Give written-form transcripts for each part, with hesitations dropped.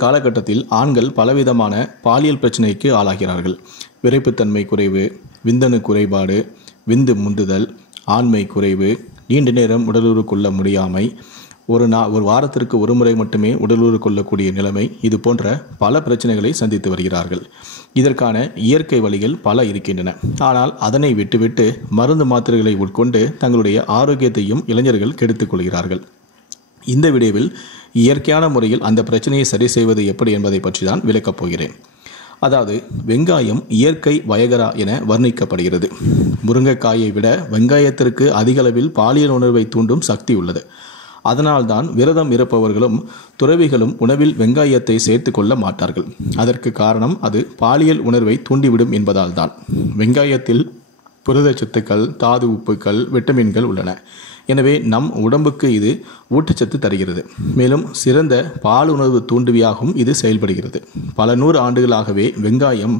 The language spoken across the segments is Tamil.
காலகட்டத்தில் ஆண்கள் பலவிதமான பாலியல் பிரச்சனைக்கு ஆளாகிறார்கள். விரைப்புத்தன்மை குறைவு, விந்தணு குறைபாடு, விந்து முந்துதல், ஆண்மை குறைவு, நீண்ட நேரம் உடலுறவு கொள்ள முடியாமை, ஒரு வாரத்திற்கு ஒரு முறை மட்டுமே உடலுறவு கொள்ளக்கூடிய நிலைமை, இது போன்ற பல பிரச்சனைகளை சந்தித்து வருகிறார்கள். இதற்கான இயற்கை வழிகள் பல இருக்கின்றன. ஆனால் அதனை விட்டுவிட்டு மருந்து மாத்திரைகளை உட்கொண்டு தங்களுடைய ஆரோக்கியத்தையும் இளைஞர்கள் கெடுத்துக் கொள்கிறார்கள். இந்த வீடியோவில் இயற்கையான முறையில் அந்த பிரச்சனையை சரி செய்வது எப்படி என்பதை பற்றி தான் விளக்கப் போகிறேன். அதாவது, வெங்காயம் இயற்கை வயகரா என வர்ணிக்கப்படுகிறது. முருங்கைக்காயை விட வெங்காயத்திற்கு அதிகளவில் பாலியல் உணர்வை தூண்டும் சக்தி உள்ளது. அதனால்தான் விரதம் இருப்பவர்களும் துறவிகளும் உணவில் வெங்காயத்தை சேர்த்து கொள்ள மாட்டார்கள். அதற்கு காரணம் அது பாலியல் உணர்வை தூண்டிவிடும் என்பதால் தான். வெங்காயத்தில் புரதச்சத்துக்கள், தாது உப்புக்கள், விட்டமின்கள் உள்ளன. எனவே நம் உடம்புக்கு இது ஊட்டச்சத்து தருகிறது. மேலும் சிறந்த பாலுணர்வு தூண்டுவியாகவும் இது செயல்படுகிறது. பல நூறு ஆண்டுகளாகவே வெங்காயம்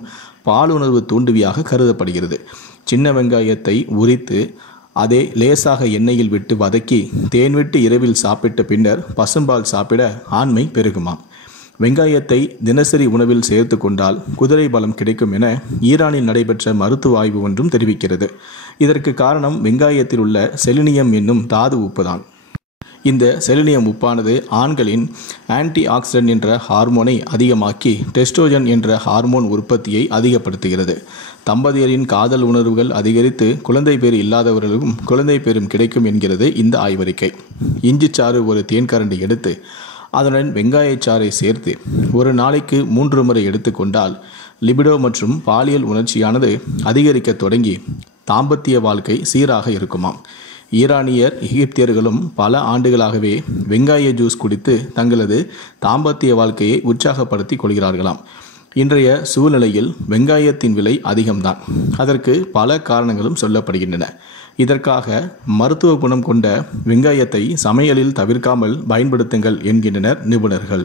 பாலுணர்வு தூண்டுவியாக கருதப்படுகிறது. சின்ன வெங்காயத்தை உரித்து அதை லேசாக எண்ணெயில் விட்டு வதக்கி தேன் விட்டு இரவில் சாப்பிட்ட பின்னர் பசும்பால் சாப்பிட ஆண்மை பெருகுமாம். வெங்காயத்தை தினசரி உணவில் சேர்த்து கொண்டால் குதிரை பலம் கிடைக்கும் என ஈரானில் நடைபெற்ற மருத்துவ ஆய்வு ஒன்றும் தெரிவிக்கிறது. இதற்கு காரணம் வெங்காயத்தில் உள்ள செலினியம் என்னும் தாது உப்புதான். இந்த செலினியம் உப்பானது ஆண்களின் ஆன்டி ஆக்சிடென்ட் என்ற ஹார்மோனை அதிகமாக்கி டெஸ்ட்ரோஜன் என்ற ஹார்மோன் உற்பத்தியை அதிகப்படுத்துகிறது. தம்பதியரின் காதல் உணர்வுகள் அதிகரித்து குழந்தை பேறு இல்லாதவர்களுக்கும் குழந்தை பேரும் கிடைக்கும் என்கிறது இந்த ஆய்வறிக்கை. இஞ்சி சாறு ஒரு தேன்கரண்டி எடுத்து அதனுடன் வெங்காயச்சாறை சேர்த்து ஒரு நாளைக்கு 3 முறை எடுத்துக்கொண்டால் லிபிடோ மற்றும் பாலியல் உணர்ச்சியானது அதிகரிக்க தொடங்கி தாம்பத்திய வாழ்க்கை சீராக இருக்குமாம். ஈரானியர், எகிப்தியர்களும் பல ஆண்டுகளாகவே வெங்காய ஜூஸ் குடித்து தங்களது தாம்பத்திய வாழ்க்கையை உற்சாகப்படுத்தி கொள்கிறார்களாம். இன்றைய சூழ்நிலையில் வெங்காயத்தின் விலை அதிகம்தான். அதற்கு பல காரணங்களும் சொல்லப்படுகின்றன. இதற்காக மருத்துவ குணம் கொண்ட வெங்காயத்தை சமையலில் தவிர்க்காமல் பயன்படுத்துங்கள் என்கின்றனர் நிபுணர்கள்.